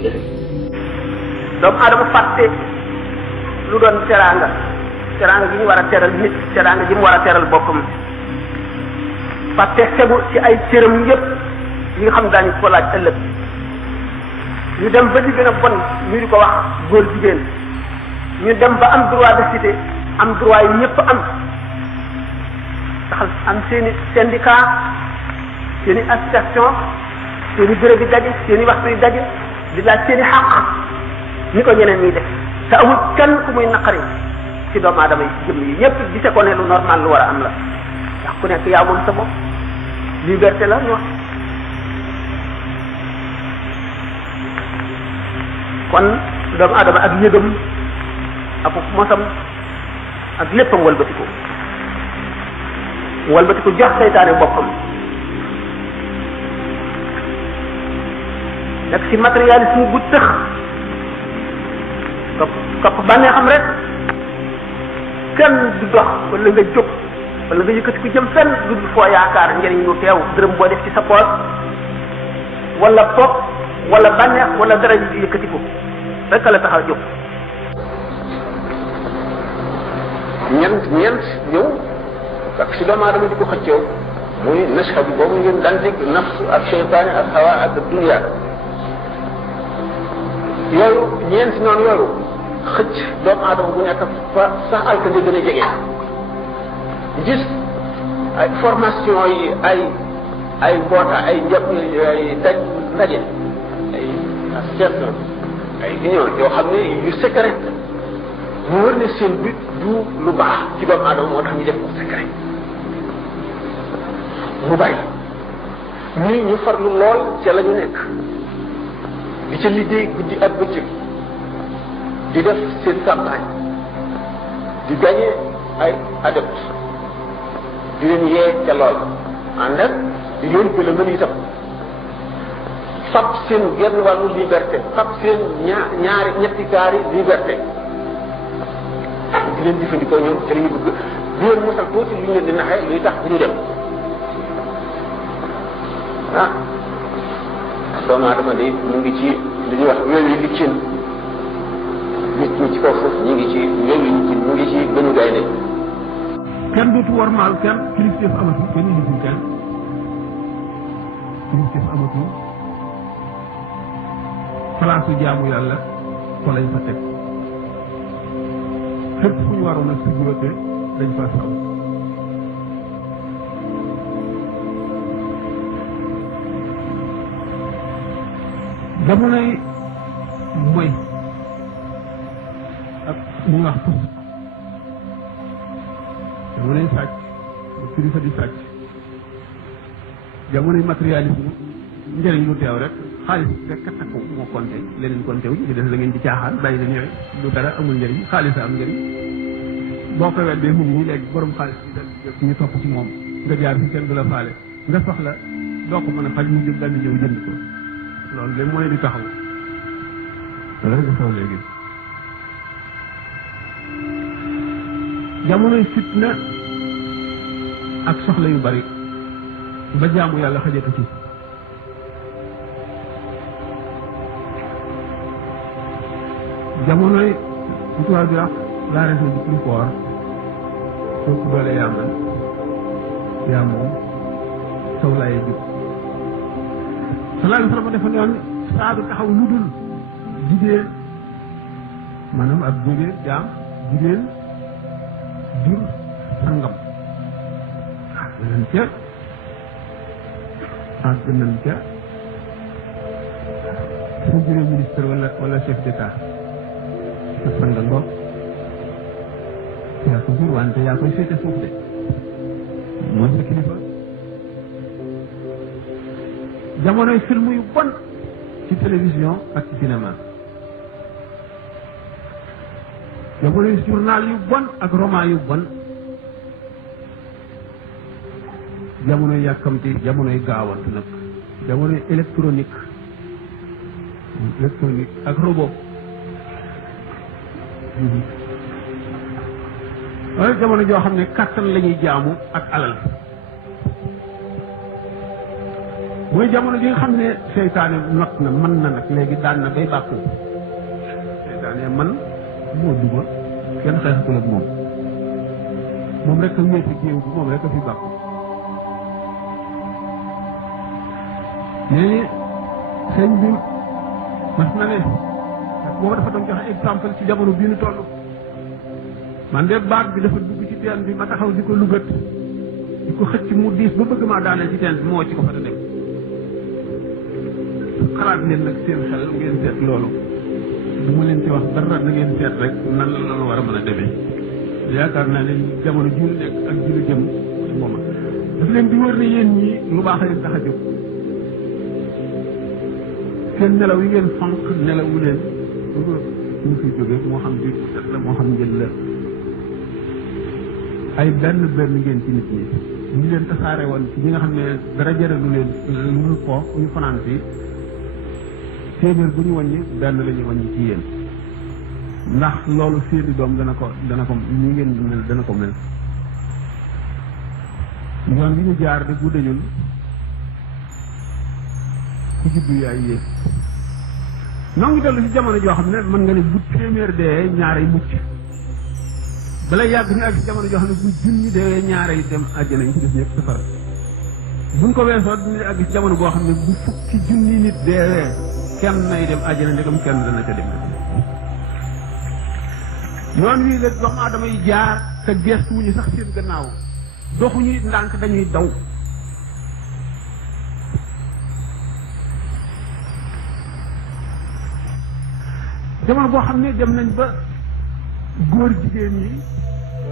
koy defe doomu aadama fàtte lu doon teraanga gi ñu war a teral nit teraanga ji mu war a teral boppam fàtte fegu ci ay cëram yépp yi nga xam daañu ko laaj ëllëg ñu dem ba di gën a bon ñu di ko wax góor jigéen ñu dem ba am droit de cité am droit yi ñëpp am tax am seeni syndicat seeni association seeni bureau di daje seeni waxtu yi daje di laaj seeni xàq ni ko ñeneen ñi def te amul kenn ku muy naqari ci doomu aadama yi jëm yi ñëpp gise ko ne lu normal lu war a am la ndax ku nekk yaa moom sa bopp liberté la ñu wax kon doomu aadama ak yëgam ak mosam ak léppam walbatiku jox seytaane boppam nekk ci matérialisme bu tëx topp bànnee xam rek kenn du dox wala nga jóg wala nga yëkkati ko jëm fenn du foo yaakaar njëriñ lu teew dërëm boo def ci sa poos wala pop wala bànneex wala dara di yëkkati ko rek la tax a jóg ñeent ñëw ak si doomu aadama di ko xëccoo muy nasxa bi boobu ngeen daan dégg nafsu ak seytaane ak hawa ak dunya yooyu ñeenti noonu yooyu xëcc doomu aadama bu nekk fa sax alkande gën a jege gis ay formation yi ay mboota ay ndaje ay association ay union yoo xam ne yu secret mu wër ne seen but du lu baax ci doomu aadama moo tax ñu def ko secret mu bàyyi ñii ñu farlu lool ca la ñu nekk di ca liggéey guddi ak bëccëg di def seen campagne di gagné ay adeptes di leen yee ca lool ànd ak di leen ko la mën itam fab seen genn wàllu liberté fab seen ñaari ñetti gaari liberté di leen jëfandikoo ñoom te li ñu bëgg di leen mosal tuuti lu ñu leen di naxee luy tax bu ñu dem ah doomu aadama de mu ngi ci li ñuy wax wéewu li cin nit ñi ci kaw foofu ñu ngi ci wéewu li cin mu ngi ci gënu gaynde kenn dootu warmaal kenn kilifteef amatul kenn yilisul kenn kilifteef amatul place jaamu yàlla ko lañ fa teg fépp fu ñu waroon a sécurité dañ fa saw jamonoy mooy ak mu wax fus jamonoy sàcc kilifa di sàcc jamonoy matérialisme njëriñ lu teew rek xaalis rek a takku moo compté leneen compté wuñ di def la ngeen di caaxaan bàyyi leen yooyu lu dara amul njëriñ xaalis a am njëriñ boo ko weddee mu ngi léegi borom xaalis bi dal ñu topp ci moom nga jaar fi kenn du la faale nga soxla doo ko mën a faj mu jëm dal di ñëw jënd ko loolu de mooy di taxaw loolu nga xaw léegi jamonoy fitna ak soxla yu bari ba jaamu yàlla xajatu ci jamonoy bu tubaab bi wax la raison du plus fort soo doole yaa man yaa moom saw laaye jub sallallahu alayhi wa sallam dafa ne woon saa du taxaw lu dul jigéen maanaam ak jógee jaam jigéen jur sangam àgg nañ ca soo juree ministre wala chef d'état sa sanga ngoog yaa ko jur wante yaa koy féete suuf de mooy sa kilifa jamonoy film yu bon ci télévision ak ci cinéma jamonoy journal yu bon ak roman yu bon jamonoy yàkkamti jamonoy gaawantu nag jamonoy électronique ak robot wala jamono joo xam ne kàttan la ñuy jaamu ak alal mooy jamono ji nga xam ne seytaane not na mën na nag léegi daan na bay bàkku seytaane man moo duma kenn xeexatul ak moom rek a wéeti géew bi moom rek a fi bàkku léegi sëñ bi mas na ne booba dafa doon joxe exemple ci jamono bii nu toll man de baag bi dafa dugg ci teen bi ma taxaw di ko lugat di ko xëcc mu diis ba bëgg maa daaneel ci teen bi moo ci ko fa te dem xalaat leen nag seen xel ngeen seet loolu du ma leen ci wax dara na ngeen seet rek nan la loolu war a mën a demee yaakaar naa ne jamono ji nekk ak ji lu jëm moom daf leen di wër ne yéen ñi lu baax a leen tax a jóg seen nelaw yi ngeen fonk nelawu leen ñu fi jóge moo xam di set la moo xam njël la ay benn ngeen ci nit ñi ñu leen tasaare woon ci ñi nga xam ne dara jëralu leen lu ko ñu fanaan fii téeméer bu ñu wàññi benn la ñu wàññi ci yéen ndax loolu seeni doom dana ko ñu ngeen mel dana ko mel yoon bi ñu jaar de bu dañul ku juddu yaay yéeg noo ngi dellu ci jamono joo xam ne mën nga ne bu téeméer dee ñaare mucc bala yàgg ñu àgg ci jamono joo xam ne bu junni dee ñaare dem àjjana ñu ci def ñëpp safara buñ ko weesoo dina àgg ci jamono boo xam ne bu fukki junni nit deewee kenn nay dem àjjana ndegam kenn dana ca dem yoon wii la doomu aadama yi jaar te gestu wuñu sax seen gannaaw doxuñu ndànk dañuy daw jamono boo xam ne dem nañ ba góor jigéen yi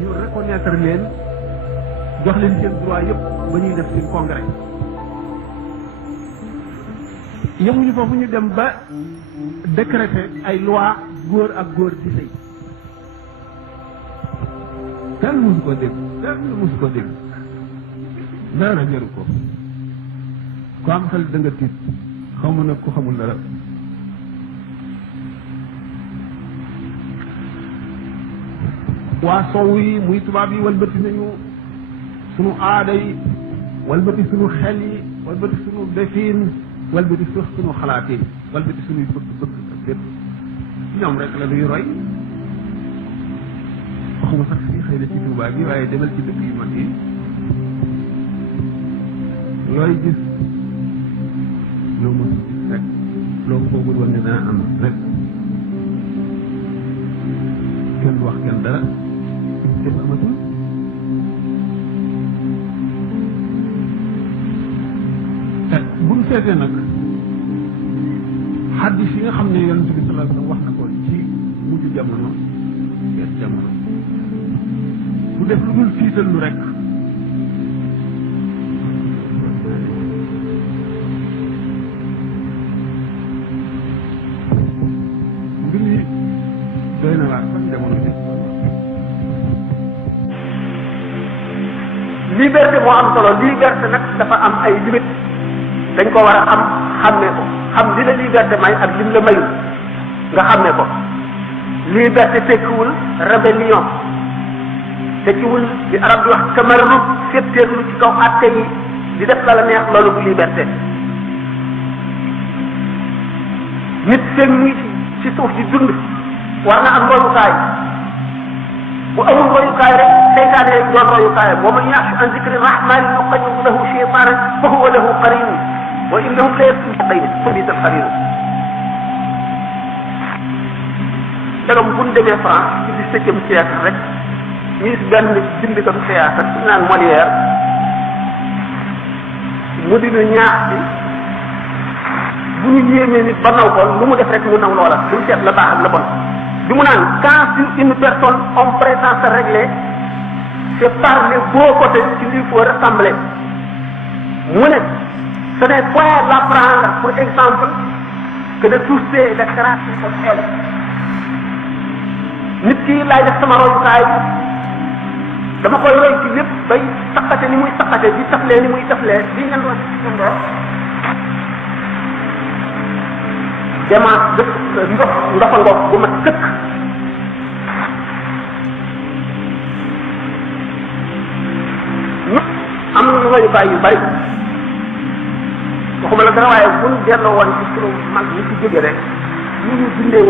ñu reconnaître leen jox leen seen droit yëpp ba ñuy def seen congrès yemuñu foofu ñu dem ba décréter ay loi góor ak góor di sëy kenn musu ko dégg dara jëru ko ku am xel da nga tiit xaw ma nag ku xamul dara waa sow yi muy tubaab yi walbati nañu sunu aada yi walbati sunu xel yi walbati sunu defiin walbati sax sunu xalaat yi walbati sunuy bëgg-bëgg ak lépp ñoom rek la ñuy roy waxuma sax fii xëy na ci Tuubaa bi waaye demal ci dëkk yu mag yi looy gis loo mos gis rek loo foogul woon ne dana am rek kenn du wax kenn dara kenn amatul bu ñu seetee nag xaddis yi nga xam ne yonent bi sallallahu alayhi wasallam wax na ko ci mujj jamono gees jamono bu def lu dul tiital lu rek mbir yi doy na waar sax jamono bi liberté moo am solo liberté nag dafa am ay limite dañ ko war a xàmmee ko xam li la liberté may ak lim la mayul nga xàmmee ko liberté tekkiwul rébellion tekkiwul di arab di wax tamarrud féttéerlu ci kaw àtte yi di def la neex loolu bu liberté nit seen muy ci suuf di dund war na am royukaay bu amul royukaay rek seytaane rek doon royukaayam wa man yaxshu an zikri rahmani nuqayyid lahu shaytanan fa huwa lahu qarin wa innahum la yasma'una fa bisa al-qarin dagam bu ñu demee France ci 17e siècle rek ñu gis benn bindikatu théâtre su naan Molière mu dina ñaax bi bu ñu yéemee nit ba naw ko lu mu def rek mu naw loola lu mu seet la baax ak la bon bi mu naan quand sur une personne on prétend se régler c'est par les beaux côtés qu'il lui faut ressembler mu ne ce n'est point l'apprendre pour exemple que de tousser le cracher comme elle nit ki laay def sama royukaay dama koy roy ci lépp bay saqate ni muy saqate di taflee ni muy taflee di ñandoo ci ñandoo demaat dëkk ndoxa ngoog bu mat sëkk am nañu royukaay yu bari waxuma la dara waaye buñ delloo woon ci sunu mag ñi ci jóge rek ñu ñu dundee